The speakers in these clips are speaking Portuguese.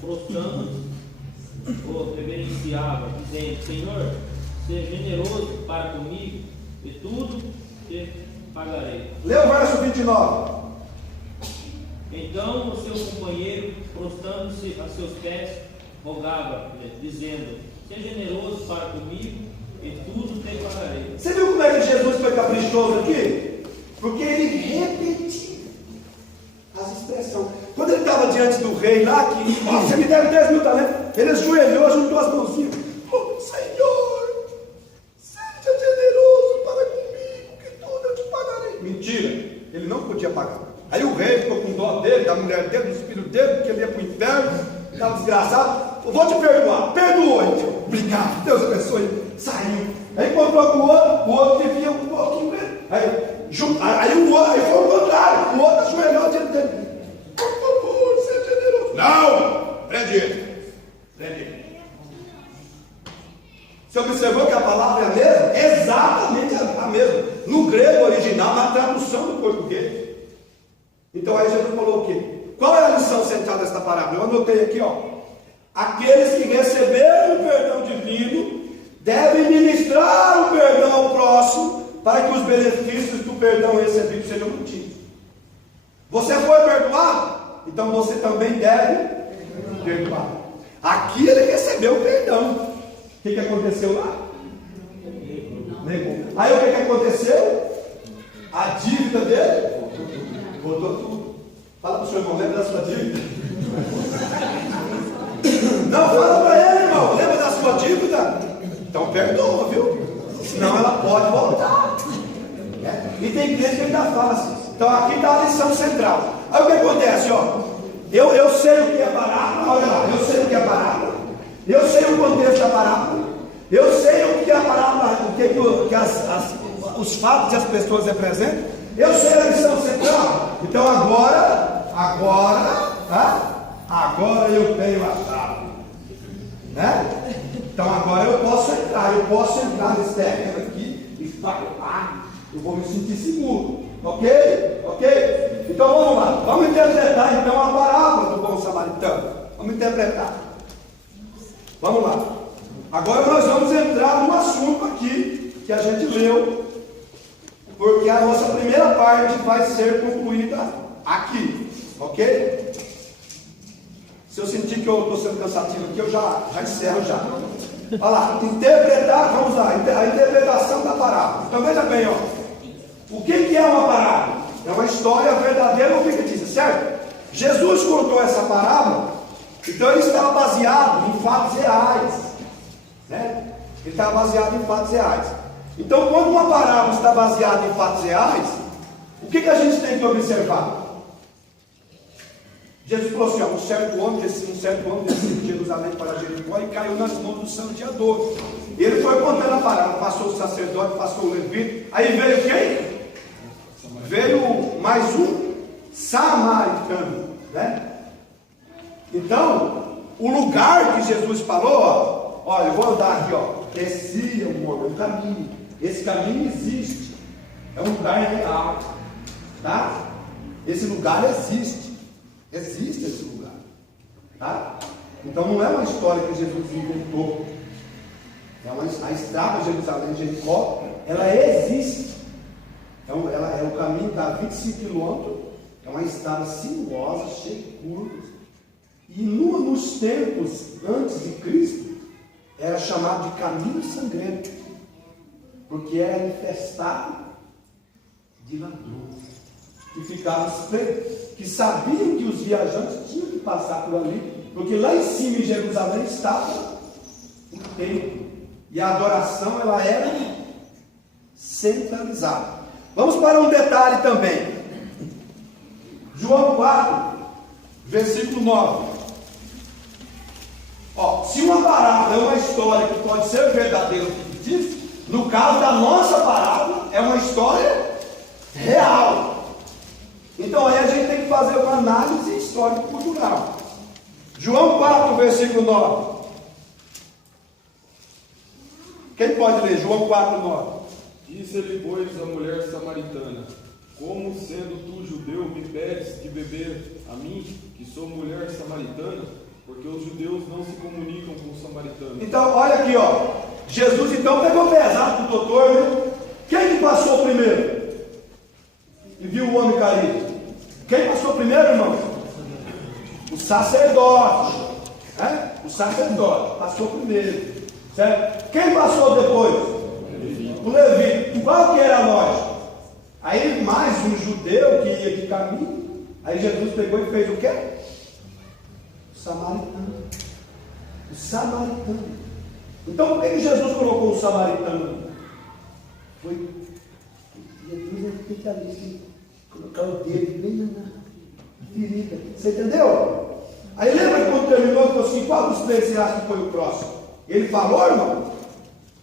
prostrando, o reverenciava, dizendo: Senhor, seja generoso para comigo, e tudo te pagarei. Lê o verso 29. Então o seu companheiro, prostrando-se a seus pés, rogava-lhe, dizendo: seja generoso para comigo, e tudo te pagarei. Você viu como é que Jesus foi caprichoso aqui? Porque ele repetia as expressões. Quando ele estava diante do rei lá, que você me deve 10 mil talentos, ele ajoelhou, juntou as mãozinhas. Oh, Senhor, seja generoso para comigo, que tudo eu te pagarei. Mentira, ele não podia pagar. Aí o rei ficou com dó dele, da mulher dele, do espírito dele, porque ele ia para o inferno, estava desgraçado. Eu vou te perdoar, perdoou. Então, obrigado, Deus abençoe. Saiu. Aí encontrou com o outro devia um pouquinho dele. Aí foi o contrário, o outro ajoelhou diante dele. Por favor, seja generoso. Não! Prende ele. Prende ele. Você observou que a palavra é a mesma? Exatamente a mesma. No grego original, na tradução do português. Então aí Jesus falou o quê? Qual é a lição central desta parábola? Eu anotei aqui, ó. Aqueles que receberam o perdão divino devem ministrar o perdão ao próximo para que os benefícios do perdão recebido sejam mantidos. Você foi perdoado? Então você também deve perdoar. Aqui ele recebeu o perdão. O que aconteceu lá? Negou. Aí o que aconteceu? A dívida dele botou tudo. Fala para o seu irmão, lembra da sua dívida? Não, fala para ele, irmão, lembra da sua dívida? Então perdoa, viu? Senão ela pode voltar. E tem cliente que ainda fala assim. Então aqui está a lição central. Aí o que acontece, ó? Eu sei o que é parábola, olha lá, eu sei o que é parábola. Eu sei o contexto da parábola. Eu sei o que é a parábola, os fatos que as pessoas representam. Eu sei a lição central. Então agora eu tenho a chave, né? Então agora eu posso entrar nesse terreno aqui e falar, eu vou me sentir seguro, ok? Então vamos lá, vamos interpretar então a parábola do bom samaritano. Vamos interpretar. Vamos lá. Agora nós vamos entrar no assunto aqui que a gente leu, porque a nossa primeira parte vai ser concluída aqui, ok? Se eu sentir que eu estou sendo cansativo aqui, eu já encerro já. Olha lá, interpretar, vamos lá, a interpretação da parábola. Então veja bem, ó. O que é uma parábola? É uma história verdadeira ou fictícia, certo? Jesus contou essa parábola, então ele estava baseado em fatos reais, né? Ele estava baseado em fatos reais. Então, quando uma parábola está baseada em fatos reais, o que a gente tem que observar? Jesus falou assim, ó, um certo homem desceu de Jerusalém para Jericó e caiu nas mãos do salteador. Ele foi contando a parábola, passou o sacerdote, passou o levita, aí veio quem? Veio mais um samaritano, né? Então, o lugar que Jesus falou, ó, olha, eu vou andar aqui, ó, descia um caminho, esse caminho existe, é um lugar real, tá? Esse lugar existe esse lugar, tá? Então não é uma história que Jesus inventou, a estrada de Jerusalém, Jericó, ela existe. Então ela é o caminho, dá 25 quilômetros, é uma estrada sinuosa, cheia de curvas, e nos tempos antes de Cristo era chamado de caminho sangrento, porque era infestado de ladrões que sabiam que os viajantes tinham que passar por ali, porque lá em cima em Jerusalém estava o templo, e a adoração ela era centralizada. Vamos para um detalhe também. João 4, versículo 9. Ó, se uma parábola é uma história que pode ser verdadeira ou fictícia, no caso da nossa parábola é uma história real. Então aí a gente tem que fazer uma análise histórico-cultural. João 4, versículo 9. Quem pode ler? João 4, 9. Disse-lhe, pois, a mulher samaritana: como sendo tu judeu me pedes de beber a mim, que sou mulher samaritana? Porque o os judeus não se comunicam com os samaritanos. Então, olha aqui, ó. Jesus então pegou pesado pro doutor, né? Quem que passou primeiro? E viu o homem caído? Quem passou primeiro, irmão? O sacerdote. O sacerdote passou primeiro. Certo? Quem passou depois? O levita. Qual que era a lógica? Aí mais um judeu que ia de caminho. Aí Jesus pegou e fez o quê? O samaritano. O samaritano. Então por que Jesus colocou o samaritano? Foi Jesus é especialista. Colocar o dedo bem na ferida. Você entendeu? Aí lembra quando terminou e falou assim: qual dos três você acha que foi o próximo? Ele falou, irmão?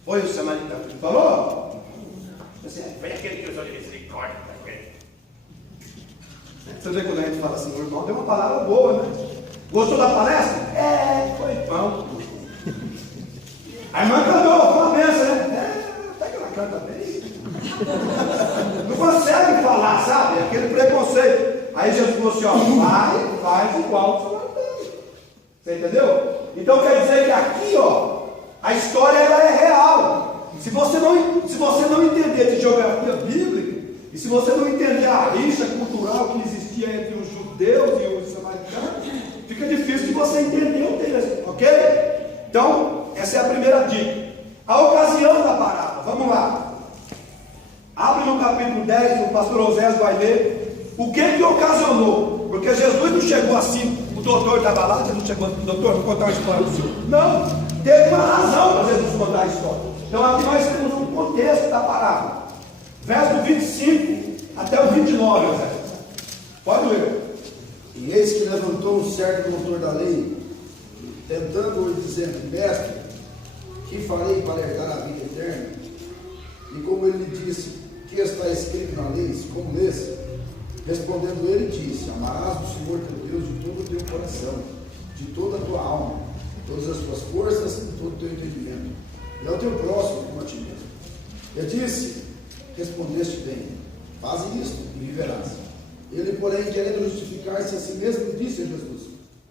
Foi o samaritano. Ele falou? Foi aquele que usou de misericórdia. Você vê quando a gente fala assim: o irmão deu uma palavra boa, né? Gostou da palestra? Foi bom. A irmã cantou, foi uma benção, né? Até que ela canta bem. Não consegue falar, sabe? Aquele preconceito. Aí Jesus falou assim: ó, faz igual o samaritano. Você entendeu? Então quer dizer que aqui, ó, a história ela é real. Se você não entender de geografia bíblica, e se você não entender a rixa cultural que existia entre os judeus e os samaritanos, fica difícil de você entender o texto, ok? Então, essa é a primeira dica. A ocasião da parada, vamos lá. Abre no capítulo 10, o pastor Osés vai ler o que ocasionou. Porque Jesus não chegou assim, o doutor estava lá, Jesus não chegou assim: doutor, vou contar uma história para o senhor. Não, teve uma razão para Jesus contar a história. Então aqui nós temos um contexto da parábola. Verso 25 até o 29, Osés. Pode ler. E eis que levantou um certo doutor da lei, tentando-o, dizendo: mestre, que farei para herdar a vida eterna? E como ele lhe disse: que está escrito na lei, como lês? Respondendo ele, disse: amarás o Senhor teu Deus de todo o teu coração, de toda a tua alma, de todas as tuas forças e de todo o teu entendimento, e ao teu próximo como a ti mesmo. Eu disse: respondeste bem, faze isto e viverás. Ele, porém, querendo justificar-se a si mesmo, disse a Jesus: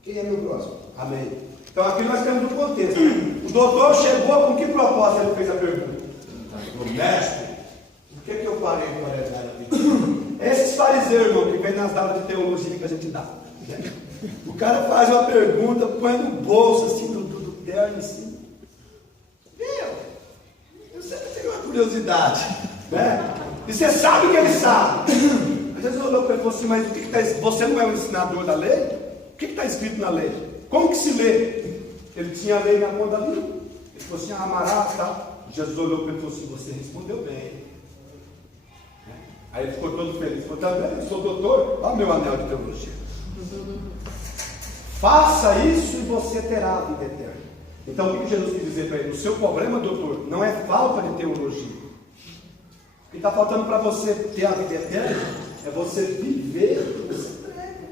quem é meu próximo? Amém. Então aqui nós temos um contexto. O doutor chegou, com que propósito ele fez a pergunta? Mestre, o que eu parei para herdar a vida? Esses fariseus, irmão, que vem nas aulas de teologia que a gente dá. O cara faz uma pergunta, põe no bolso assim, do terno assim. Eu sempre tenho uma curiosidade, né? E você sabe que ele sabe. Às vezes eu olhou para ele e falou assim: mas o que está escrito? Você não é o ensinador da lei? O que está escrito na lei? Como que se lê? Ele tinha a lei na mão da língua. Ele falou assim: amarás, tá? Jesus olhou para ele e falou assim: você respondeu bem. Aí ele ficou todo feliz. Falou: tá vendo? Eu sou doutor, olha o meu anel de teologia. Faça isso e você terá a vida eterna. Então o que Jesus quis dizer para ele? O seu problema, doutor, não é falta de teologia. O que está faltando para você ter a vida eterna é você viver o que você prega.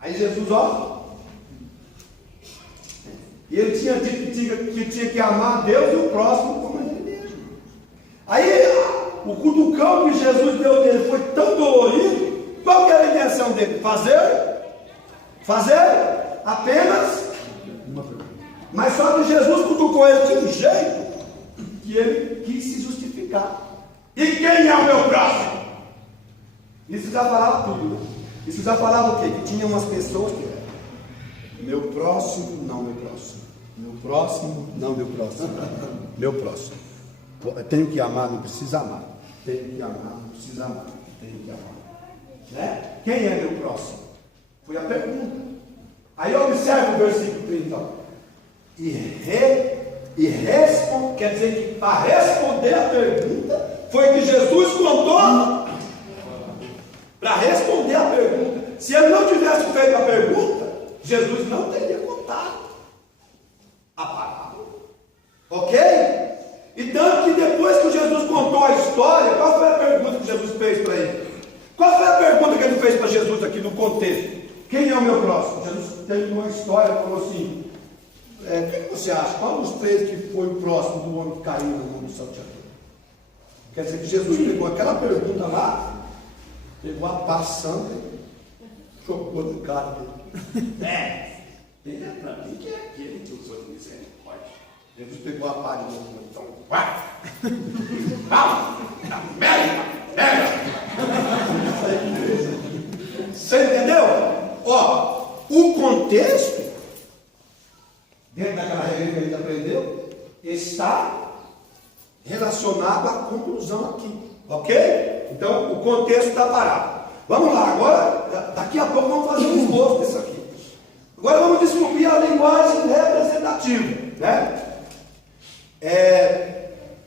Aí Jesus, ó, e ele tinha dito que tinha que amar a Deus e o próximo como a ele mesmo. Aí o cutucão que Jesus deu nele foi tão dolorido. Qual que era a intenção dele? Fazer apenas uma pergunta. Mas só que Jesus cutucou ele de um jeito que ele quis se justificar. E quem é o meu próximo? Isso já falava tudo, né? Isso já falava o quê? Que tinha umas pessoas que eram: meu próximo, não meu próximo. Meu próximo, não meu próximo. Meu próximo. Eu tenho que amar, não precisa amar. Tenho que amar, não precisa amar. Tenho que amar. Né? Quem é meu próximo? Foi a pergunta. Aí observa o versículo 30. E responde, quer dizer que para responder a pergunta, foi que Jesus contou. Para responder a pergunta. Se ele não tivesse feito a pergunta, Jesus não teria contado a parábola. Ok? E tanto que depois que Jesus contou a história, qual foi a pergunta que Jesus fez para ele? Qual foi a pergunta que ele fez para Jesus aqui no contexto? Quem é o meu próximo? Jesus teve uma história e falou assim: o que você acha? Qual dos três que foi o próximo do homem que caiu na mão do salteador? Quer dizer que Jesus pegou aquela pergunta lá, pegou a passando e jogou no cara dele. Diga para mim que é aquele que usou de misericórdia. Jesus pegou a pá de novo, então, vai! Pega! Você entendeu? Ó, o contexto, dentro daquela regra que a gente aprendeu, está relacionado à conclusão aqui, ok? Então, o contexto está parado. Vamos lá, agora, daqui a pouco vamos fazer um esboço disso aqui. Agora vamos descobrir a linguagem representativa, né?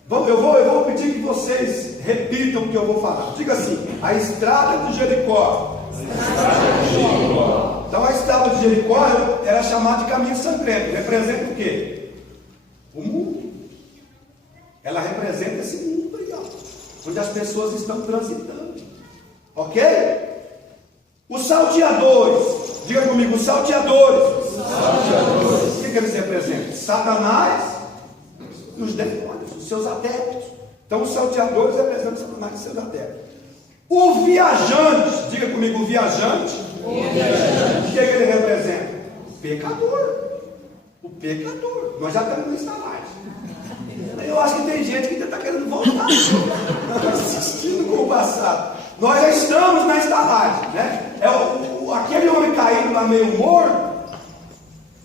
Eu vou pedir que vocês repitam o que eu vou falar. Diga assim: a estrada de Jericó. Então a estrada de Jericó era chamada de caminho sangrento. Representa o quê? O mundo. Ela representa esse mundo aí, ó, onde as pessoas estão transitando. Ok? Os salteadores. Diga comigo, os salteadores. O que eles representam? Satanás e os demônios, os seus adeptos. Então os salteadores representam Satanás e seus adeptos. O viajante, diga comigo, o viajante. O que ele representa? O pecador. O pecador. Nós já estamos no estalagem. Eu acho que tem gente que ainda está querendo voltar, assistindo com o passado. Nós já estamos na estalagem, né? Aquele homem caído lá meio morto,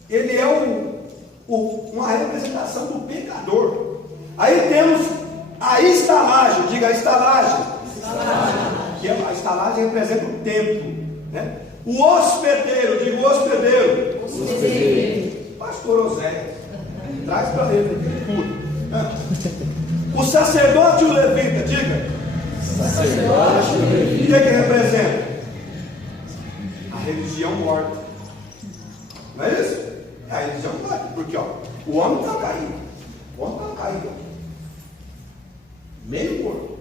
ele é uma representação do pecador. Aí temos a estalagem, diga a estalagem. Que a estalagem representa o templo, né? O hospedeiro, diga o hospedeiro. Pastor Oséias, traz para ele tudo. O sacerdote e o levita, diga. Sacerdote e o levita. O que representa? A religião morta. Não é isso? É a religião morta. Porque ó, o homem está caído. O homem está caído. Meio morto.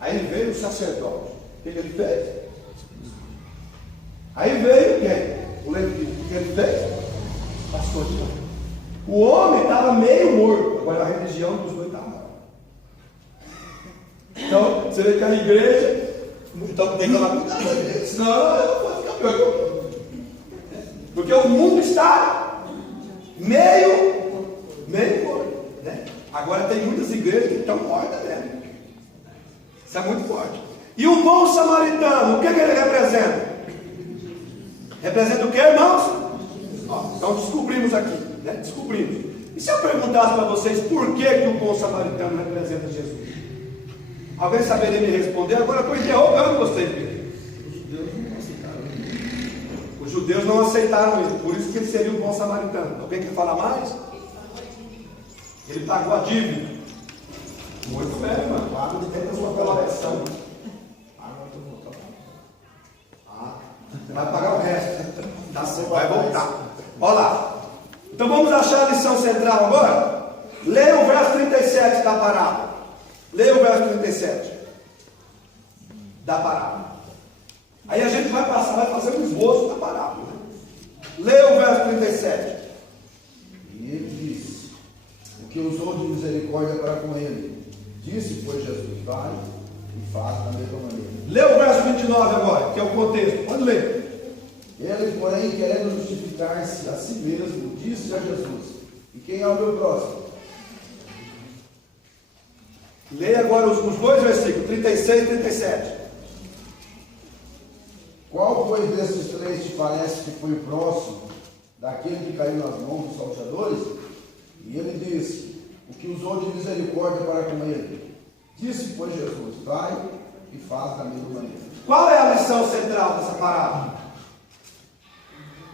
Aí veio o sacerdote. O que ele fez? Aí veio quem? O levita. O que ele fez? Pastoreou. O homem estava meio morto. Agora a religião dos dois está morta. Então, você vê que a igreja, então tem que tomar cuidado, senão eu vou ficar pior. Porque o mundo está meio morto, né? Agora tem muitas igrejas que estão mortas mesmo. Isso é muito forte. E o bom samaritano, o que ele representa? Representa o que, irmãos? Então descobrimos aqui, né? Descobrimos. E se eu perguntasse para vocês por que o bom samaritano representa Jesus? Alguém saberia me responder? Agora eu estou interrogando vocês mesmo. Os judeus não aceitaram isso, por isso que ele seria um bom samaritano. Alguém quer falar mais? Ele pagou a dívida. Muito bem, mano. Paga de tempo a sua colaboração. Vai pagar o resto. Tá certo, vai voltar. Olha lá. Então vamos achar a lição central agora? Leia o verso 37 da parábola. Leia o verso 37 da parábola. Aí a gente vai passar, vai fazer um esboço da parábola. Leia o verso 37. E ele disse: o que usou de misericórdia para com ele. Disse, pois, Jesus: vai e faz da mesma maneira. Leia o verso 29 agora, que é o contexto. Pode ler. Ele, porém, querendo justificar-se a si mesmo, disse a Jesus: e quem é o meu próximo? Leia agora os dois versículos, 36 e 37. Qual, pois, desses três te parece que foi o próximo daquele que caiu nas mãos dos salteadores? E ele disse: o que usou de misericórdia para com ele. Disse, pois, Jesus: vai e faz da mesma maneira. Qual é a lição central dessa parábola?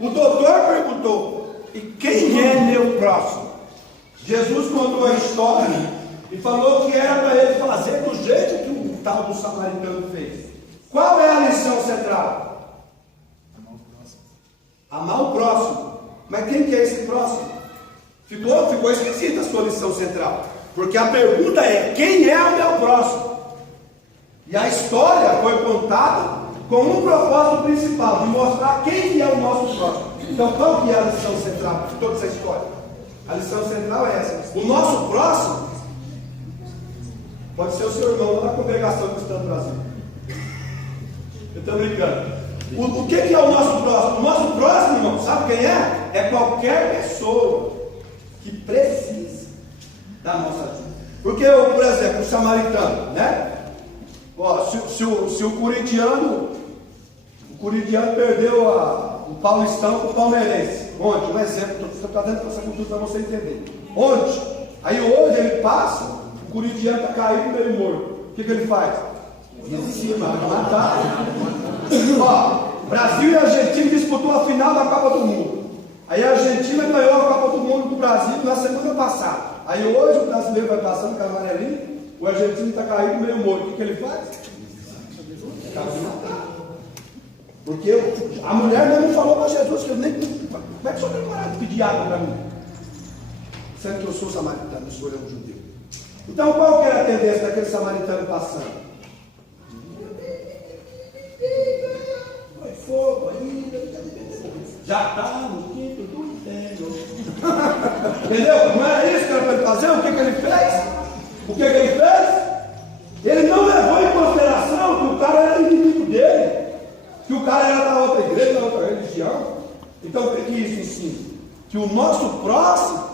O doutor perguntou: e quem é meu próximo? Jesus contou a história e falou que era para ele fazer do jeito que o tal do samaritano fez. Qual é a lição central? Amar o próximo. Mas quem que é esse próximo? Ficou esquisita a sua lição central. Porque a pergunta é: quem é o meu próximo? E a história foi contada com um propósito principal, de mostrar quem é o nosso próximo. Então qual que é a lição central de toda essa história? A lição central é essa: o nosso próximo pode ser o seu irmão lá na congregação cristã do Brasil. Eu estou brincando. O que é o nosso próximo? O nosso próximo, irmão, sabe quem é? É qualquer pessoa que precisa da nossa ajuda. Porque, por exemplo, o samaritano, né? Ó, se o corintiano perdeu o paulistão com o palmeirense, ontem, um exemplo, estou trazendo para essa cultura para você entender. Ontem, aí hoje ele passa, o corintiano está caído meio morto. O que ele faz? Em cima, matar. Ó, Brasil e Argentina disputou a final da Copa do Mundo. Aí a Argentina ganhou a Copa do Mundo do Brasil na semana passada. Aí hoje o brasileiro vai passando com a amarelinha, o argentino está caído meio morto. O que ele faz? Acaba de matar. Porque a mulher mesmo falou para Jesus que eu nem. Como é que o senhor tem coragem de pedir água para mim? Sendo que eu sou samaritano, o senhor é um judeu. Então qual que era a tendência daquele samaritano passando? Foi fogo ainda. Já está no quinto do inferno. Entendeu? Não era isso que era para ele fazer? O que ele fez? O que ele fez? Ele não levou em consideração que o cara era inimigo dele, que o cara era da outra igreja, da outra religião. Então o que isso ensina? Que o nosso próximo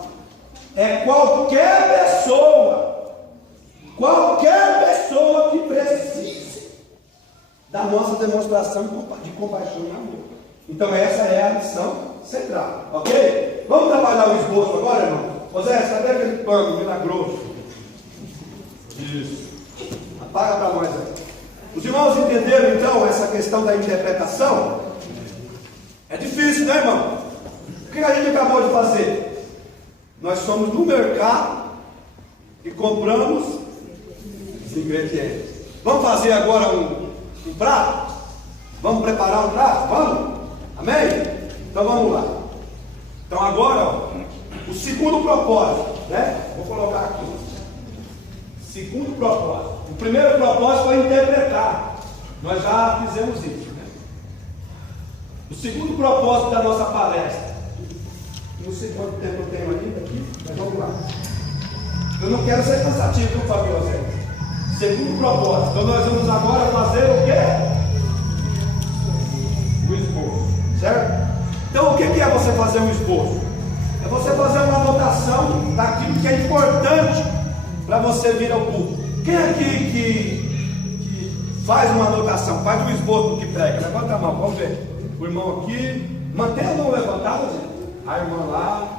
é qualquer pessoa que precise da nossa demonstração de compaixão e amor. Então essa é a missão central, ok? Vamos trabalhar o esboço agora, irmão? José, cadê aquele pano milagroso? Isso. Apaga para nós aí. Os irmãos entenderam então essa questão da interpretação? É difícil, né, irmão? O que a gente acabou de fazer? Nós fomos no mercado e compramos os ingredientes. Vamos fazer agora um prato? Vamos preparar um prato? Vamos? Amém? Então vamos lá. Então agora, ó, o segundo propósito, né? Vou colocar aqui. Segundo propósito. O primeiro propósito foi interpretar. Nós já fizemos isso, né? O segundo propósito da nossa palestra. Não sei quanto tempo eu tenho ainda aqui, mas vamos lá. Eu não quero ser cansativo, viu, Fabio? Segundo propósito. Então nós vamos agora fazer o quê? O esboço. Certo? Então o que é você fazer um esboço? É você fazer uma anotação daquilo que é importante para você vir ao culto. Quem aqui que faz uma anotação, faz um esboço do que prega? Levanta a mão, vamos ver. O irmão aqui, mantenha a mão levantada, gente. A irmã lá.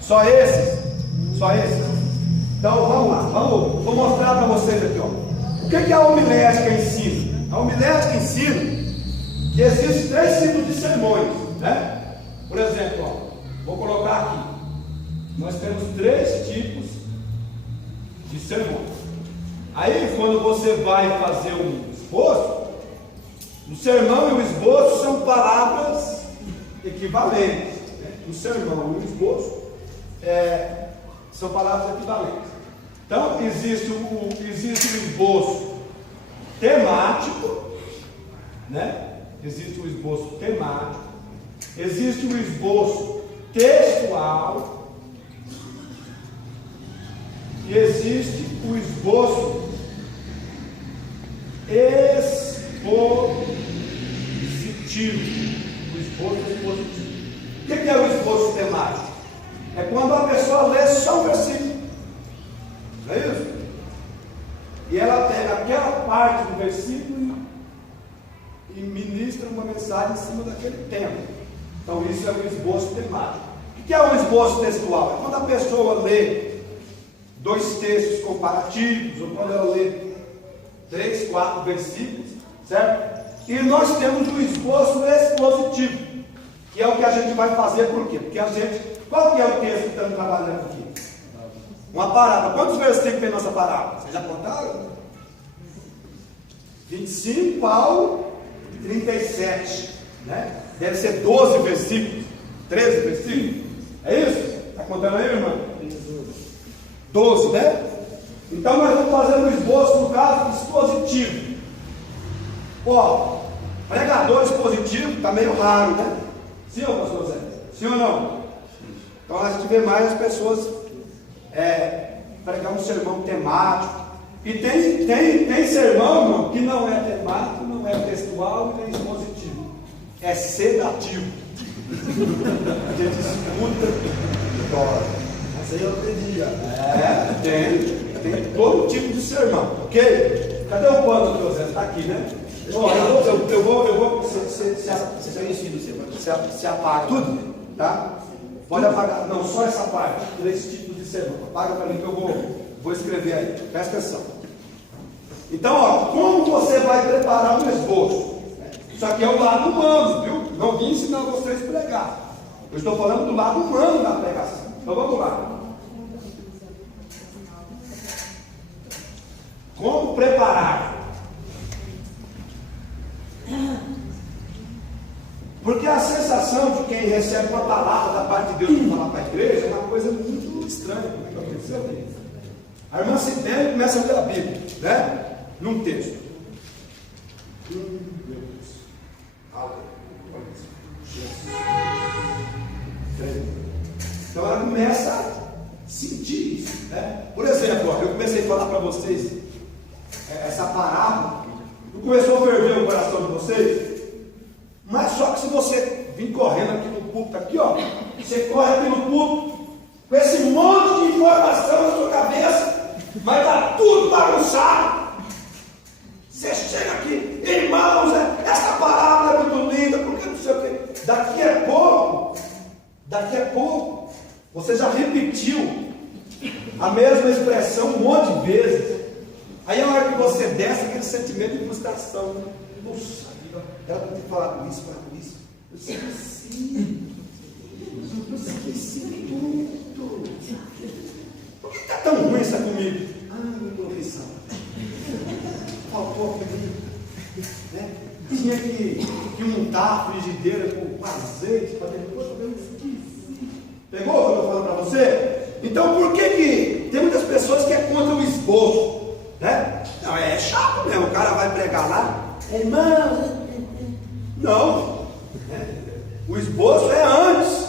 Só esses? Só esses? Então vamos lá, vou mostrar para vocês aqui, ó. O que a homilética ensina? A homilética ensina que existem 3 tipos de sermões, né? Por exemplo, ó, vou colocar aqui. Nós temos 3 tipos de sermões. Aí, quando você vai fazer um esboço, o sermão e o esboço são palavras equivalentes. O sermão e o esboço são palavras equivalentes. Então, existe o esboço temático, né? Existe o esboço temático, existe o esboço textual e existe o esboço expositivo. O esboço expositivo. O que é o esboço temático? É quando a pessoa lê só um versículo. Não é isso? E ela pega aquela parte do versículo e ministra uma mensagem em cima daquele tema. Então isso é o esboço temático. O que é o esboço textual? É quando a pessoa lê 2 textos comparativos, ou quando ela lê 3, 4 versículos, certo? E nós temos o esboço expositivo, que é o que a gente vai fazer. Por quê? Porque a gente, qual que é o texto que estamos trabalhando aqui? Uma parábola. Quantos versículos tem nossa parábola? Vocês já contaram? 25 ao 37, né? Deve ser 12 versículos, 13 versículos. É isso? Está contando aí, irmão? 12, né? Então nós vamos fazer um esboço, no caso, expositivo. Ó, pregador expositivo está meio raro, né? Sim ou não, pastor Zé? Sim ou não? Então a gente vê mais as pessoas pregar um sermão temático. E tem sermão, irmão, que não é temático, não é textual e nem expositivo. é sedativo. A gente escuta e dorme. Isso aí eu aprendi já. Tem todo tipo de sermão, ok? Cadê o pano, José? Está aqui, né? Ó, eu vou se apaga tudo, tá? Pode apagar, não, só essa parte, 3 tipos de sermão. Apaga para mim que eu vou escrever aí, presta atenção. Então, ó, como você vai preparar um esboço? Isso aqui é o lado humano, viu? Não vim ensinar vocês a pregar. Eu estou falando do lado humano da pregação. Então vamos lá. Como preparar? Porque a sensação de quem recebe uma palavra da parte de Deus para falar para a igreja é uma coisa muito estranha. Como é que aconteceu? A irmã se der e começa a ler a Bíblia, né? Num texto. Então ela começa a sentir isso, né? Por exemplo, ó, eu comecei a falar para vocês essa parábola, não começou a ferver o coração de vocês, mas só que se você vir correndo aqui no púlpito, aqui ó, você corre aqui no púlpito com esse monte de informação na sua cabeça, mas está tudo bagunçado. Você chega aqui, irmãos, essa parábola é muito linda, porque não sei o quê. Daqui a pouco, você já repetiu a mesma expressão um monte de vezes. Aí a hora que você desce, aquele sentimento de frustração. Nossa, ela tem que falar com isso. Eu esqueci tudo. Por que está tão ruim essa comida? Improvisação. Faltou comida, né? Tinha que untar a frigideira com azeite para depois eu esqueci. Pegou o que eu estou falando para você? Então por que tem muitas pessoas que é contra o esboço, né? Não, é chato mesmo, o cara vai pregar lá, irmão, não, o esboço é antes,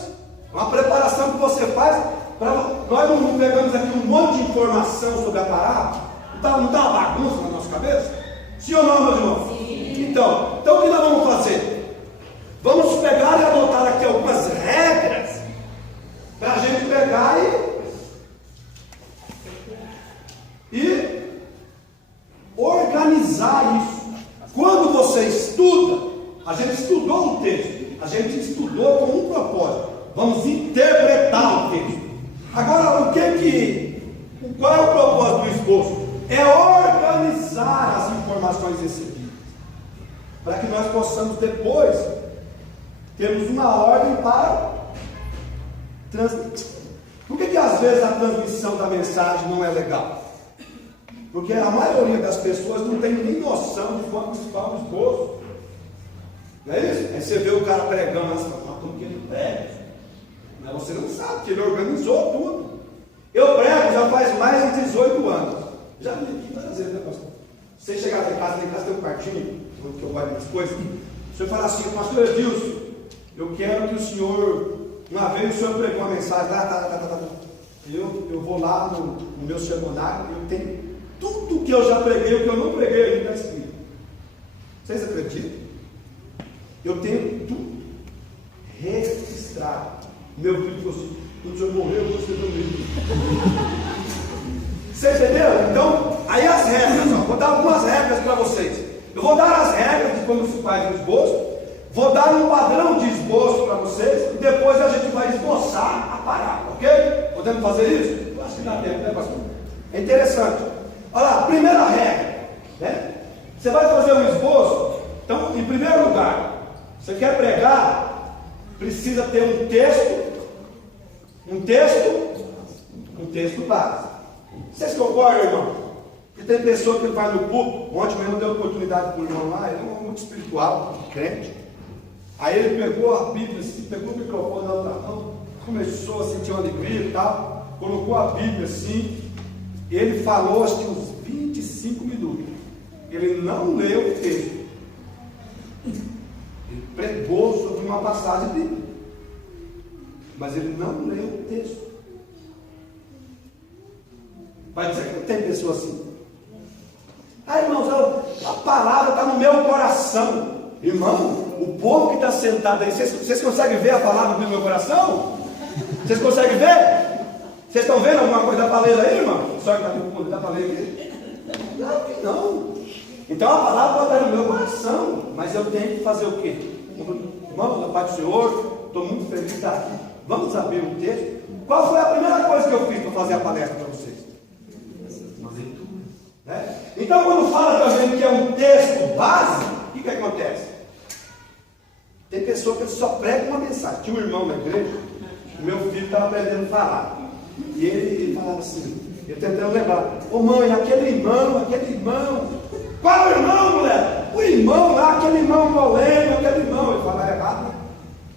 uma preparação que você faz, nós não pegamos aqui um monte de informação sobre a parábola, não está uma bagunça na nossa cabeça? Sim ou não, meu irmão? Sim. Então, o que nós vamos fazer? Vamos pegar e adotar aqui algumas regras, para a gente pegar e organizar isso. Quando você estuda, a gente estudou um texto, a gente estudou com um propósito, vamos interpretar o texto. Agora, qual é o propósito do esboço? É organizar as informações recebidas, para que nós possamos depois termos uma ordem para transmitir. Por que às vezes a transmissão da mensagem não é legal? Porque a maioria das pessoas não tem nem noção de como está o esboço. Não é isso? Aí você vê o cara pregando, como que ele prega? Mas você não sabe, que ele organizou tudo. Eu prego já faz mais de 18 anos. Já vi aqui várias vezes, né, pastor? Você chegar lá em casa tem um quartinho, onde eu guardo as coisas. O senhor fala assim, pastor Edilson, eu quero que o senhor, uma vez o senhor pregou uma mensagem lá, eu vou lá no meu sermonário, eu tenho tudo que eu já preguei, o que eu não preguei ainda está escrito. Vocês acreditam? Eu tenho tudo registrado. Meu filho falou assim, quando o senhor morreu, eu vou escrever um livro. Você entendeu? Então, aí as regras, vou dar algumas regras para vocês. Eu vou dar as regras de como se faz o esboço, vou dar um padrão de esboço para vocês, e depois a gente vai esboçar a parábola, ok? Podemos fazer isso? Eu acho que dá tempo, né, pastor? É interessante. Olha lá, primeira regra, né? Você vai fazer um esboço, então, em primeiro lugar, você quer pregar, precisa ter um texto básico. Vocês concordam, irmão? Porque tem pessoa que vai no púlpito, ontem mesmo deu oportunidade para o irmão lá, ele é muito espiritual, crente. Aí ele pegou a Bíblia, assim, pegou o microfone na outra mão, começou a sentir uma alegria e tal, colocou a Bíblia assim, ele falou acho que uns 25 minutos. Ele não leu o texto. Ele pregou sobre uma passagem bíblica, mas ele não leu o texto. Vai dizer que tem pessoa assim. Irmãos, a palavra está no meu coração. Irmão, o povo que está sentado aí, vocês conseguem ver a palavra no meu coração? Vocês conseguem ver? Vocês estão vendo alguma coisa da palavra aí, irmão? Só que está falando aqui? Claro que não. Então a palavra está no meu coração, mas eu tenho que fazer o quê? Irmão, da paz do Senhor, estou muito feliz de estar aqui. Vamos abrir um texto. Qual foi a primeira coisa que eu fiz para fazer a palestra para vocês? Uma leitura. Né? Então, quando fala também que é um texto base, o que acontece? Tem pessoa que só prega uma mensagem. Tinha um irmão na igreja, o meu filho estava aprendendo a falar. E ele falava assim, eu tentando lembrar: ô mãe, aquele irmão. Qual irmão, mulher? O irmão lá, aquele irmão polêmico, aquele irmão. Ele falava errado.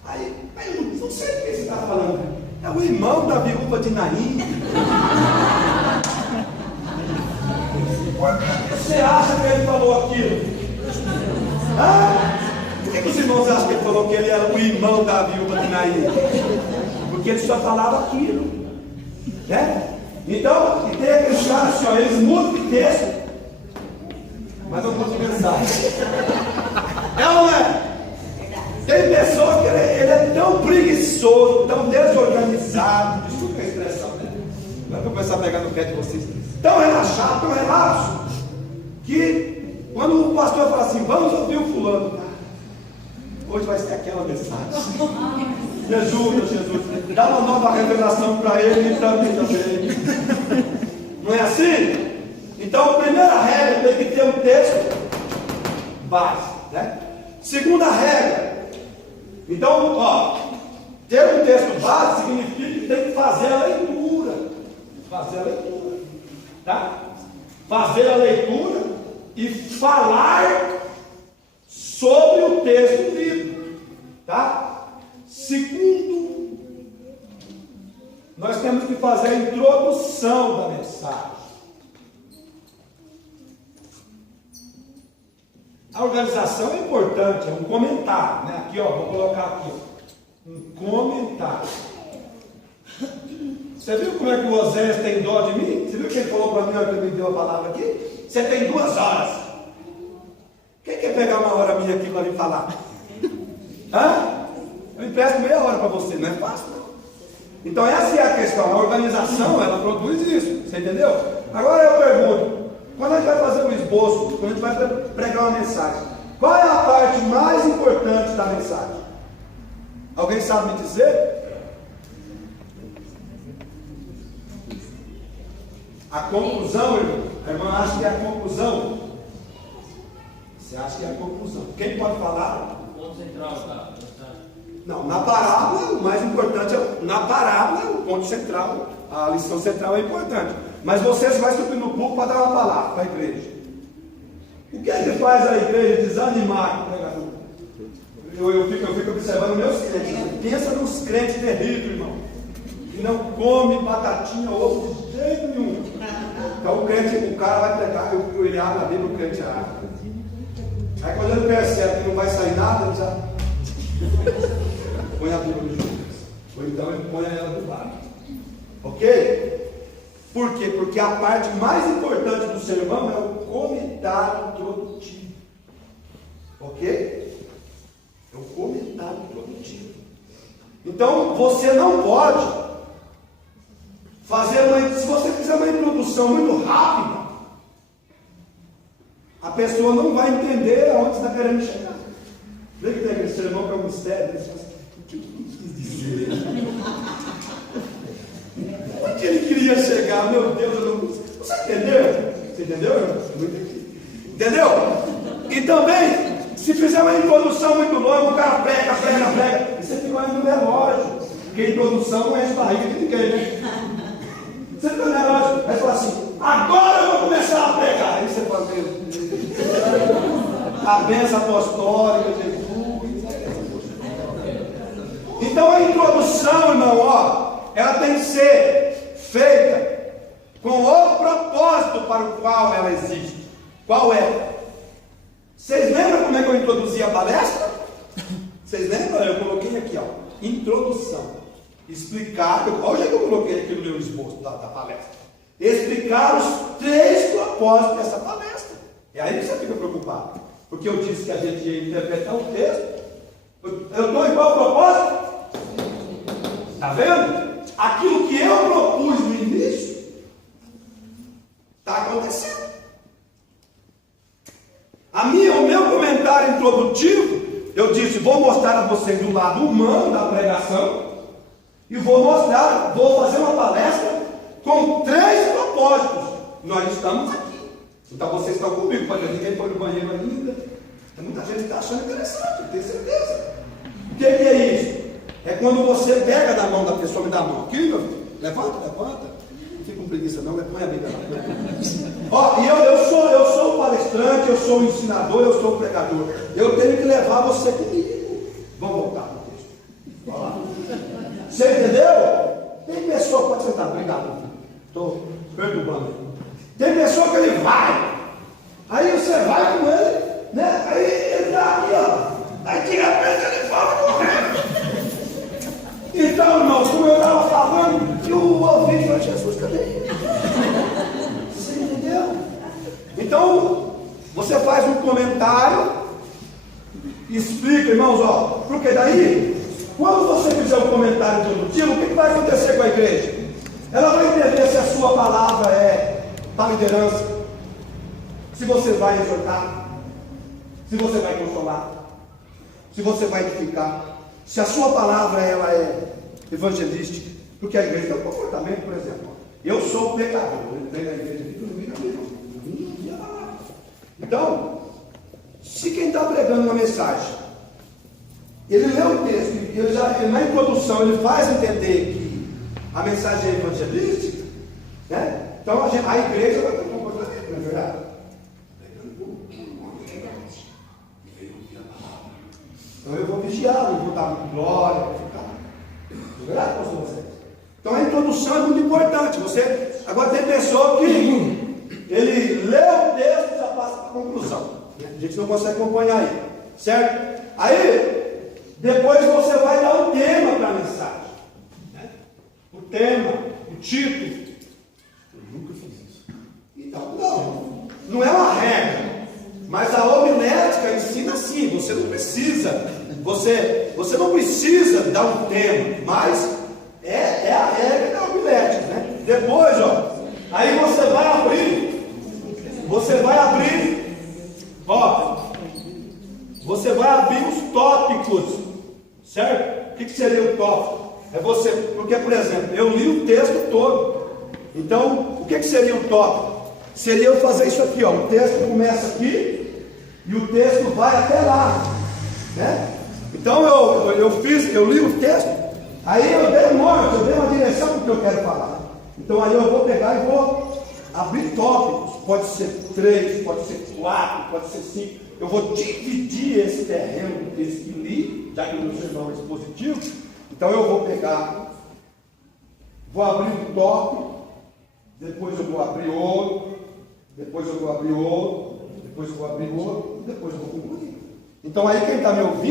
Aí eu não sei o que você está falando. É o irmão da viúva de Naim. Você acha que ele falou aquilo? Por que os irmãos acham que ele falou que ele era o irmão da viúva de Naim? Porque ele só falava aquilo, né? Então, e tem aqueles caras assim, ó, eles mudam de texto, mas não mudam de mensagem. É ou não é? Tem pessoa que ele é tão preguiçoso, tão desorganizado, desculpa a expressão, né? Não é para começar a pegar no pé de vocês, tão relaxado, tão relaxo, que quando o pastor fala assim, vamos ouvir o fulano, hoje vai ser aquela mensagem. Jesus, dá uma nova revelação para ele e para mim também. Não é assim? Então, a primeira regra tem que ter um texto base, né? Segunda regra. Então, ter um texto base significa que tem que fazer a leitura. Fazer a leitura, tá? Fazer a leitura e falar sobre o texto lido, tá? Segundo, nós temos que fazer a introdução da mensagem. A organização é importante, é um comentário, né? Aqui, vou colocar aqui, um comentário. Você viu como é que o Oséias tem dó de mim? Você viu que ele falou para mim, que ele me deu a palavra aqui? Você tem 2 horas. Quem quer pegar 1 hora minha aqui para me falar? Eu empresto meia hora para você, não é fácil, não. Então essa é a questão, a organização, ela produz isso, você entendeu? Agora eu pergunto, quando a gente vai fazer um esboço, quando a gente vai pregar uma mensagem, qual é a parte mais importante da mensagem? Alguém sabe me dizer? A conclusão, irmão. A irmã acha que é a conclusão. Você acha que é a conclusão? Quem pode falar? O ponto central da mensagem. Não, na parábola, o mais importante é, na parábola, o ponto central, a lição central é importante. Mas você vai subir no púlpito para dar uma palavra para a igreja. O que é que faz a igreja desanimar com o pregador? Eu fico observando meus crentes. Pensa nos crentes terríveis, irmão, que não come batatinha ou ovo de jeito nenhum. Então o cara vai pregar, ele abre a Bíblia, o crente abre. Aí quando ele percebe que não vai sair nada, ele já põe a Bíblia no jogo. Ou então ele põe ela do lado. Ok? Por quê? Porque a parte mais importante do sermão é o comentário introdutivo. Ok? É o comentário introdutivo. Então você não pode fazer se você fizer uma introdução muito rápida, a pessoa não vai entender aonde você está querendo chegar. Vê que tem aquele sermão que é um mistério. Eles falam assim, o que ele quis dizer? Onde ele queria chegar? Meu Deus, eu não consigo. Você entendeu? Você entendeu? Entendeu? E também, se fizer uma introdução muito longa, o cara prega, e você fica olhando no relógio. Porque a introdução não é de barriga de ninguém, né? Você fica no relógio, aí fala assim, agora eu vou começar a pregar. Aí você fala, meu Deus. A bênção apostólica, Jesus. Então a introdução, irmão, ela tem que ser feita com o propósito para o qual ela existe. Qual é? Vocês lembram como é que eu introduzi a palestra? Vocês lembram? Eu coloquei aqui, introdução. Explicar, olha que eu coloquei aqui no meu esboço da palestra. Explicar os 3 propósitos dessa palestra. E aí você fica preocupado. Porque eu disse que a gente ia interpretar o texto Eu estou em qual propósito? Está vendo? Aquilo que eu propus no início está acontecendo. O meu comentário introdutivo, eu disse, vou mostrar a vocês o lado humano da pregação e vou fazer uma palestra com 3 propósitos. Nós estamos aqui. Então vocês estão comigo. Pode ver, ninguém foi no banheiro ainda. Tem muita gente que está achando interessante, eu tenho certeza. O que é isso? É quando você pega na mão da pessoa, me dá a mão aqui, meu filho. Levanta. Não fica com preguiça não, põe a Bíblia lá. Ó, e eu sou o palestrante, eu sou o ensinador, eu sou o pregador. Eu tenho que levar você comigo. Vamos voltar para o texto. Vamos lá. Você entendeu? Tem pessoa, pode sentar, obrigado. Estou perturbando. Tem pessoa que ele vai. Aí você vai com ele, né? Aí ele está aqui, ó. Aí de repente ele fala correndo. Então, irmão, como eu estava falando, e o ouvido falou, Jesus, cadê ele? Você entendeu? Então, você faz um comentário, explica, irmãos, ó, porque daí, quando você fizer um comentário introdutivo, o que vai acontecer com a igreja? Ela vai entender se a sua palavra é para liderança, se você vai exortar, se você vai consolar, se você vai edificar, se a sua palavra ela é evangelística, porque a igreja tem um comportamento, por exemplo, eu sou pecador, eu entrei na igreja e não vi nada. Então, se quem está pregando uma mensagem, ele lê o texto, ele na introdução ele faz entender que a mensagem é evangelística, né? Então a igreja vai ter um comportamento, não é verdade? Então eu vou vigiar, não vou dar glória, vou ficar. É verdade, pastor José? Então a introdução é muito importante. Agora tem pessoa que ele lê o texto e já passa para a conclusão. A gente não consegue acompanhar aí. Certo? Aí, depois você vai dar o tema para a mensagem. Né? O tema, o título. Eu nunca fiz isso. Então, não é uma regra. Mas a homilética ensina assim, você não precisa dar um tema, mas é a regra da homilética, né? Depois, ó, aí você vai abrir os tópicos, certo? O que seria o tópico? Porque, por exemplo, eu li o texto todo, então, o que seria o tópico? Seria eu fazer isso aqui, ó, o texto começa aqui, e o texto vai até lá, né? Então eu li o texto, aí eu dei um norte, eu dei uma direção para o que eu quero falar. Então aí eu vou pegar e vou abrir tópicos, pode ser 3, pode ser 4, pode ser 5. Eu vou dividir esse terreno do texto que li, já que o meu sermão é expositivo. Então eu vou pegar, vou abrir um tópico, depois eu vou abrir outro, depois eu vou abrir outro, depois eu vou abrir outro, depois eu vou concluir. Então aí quem está me ouvindo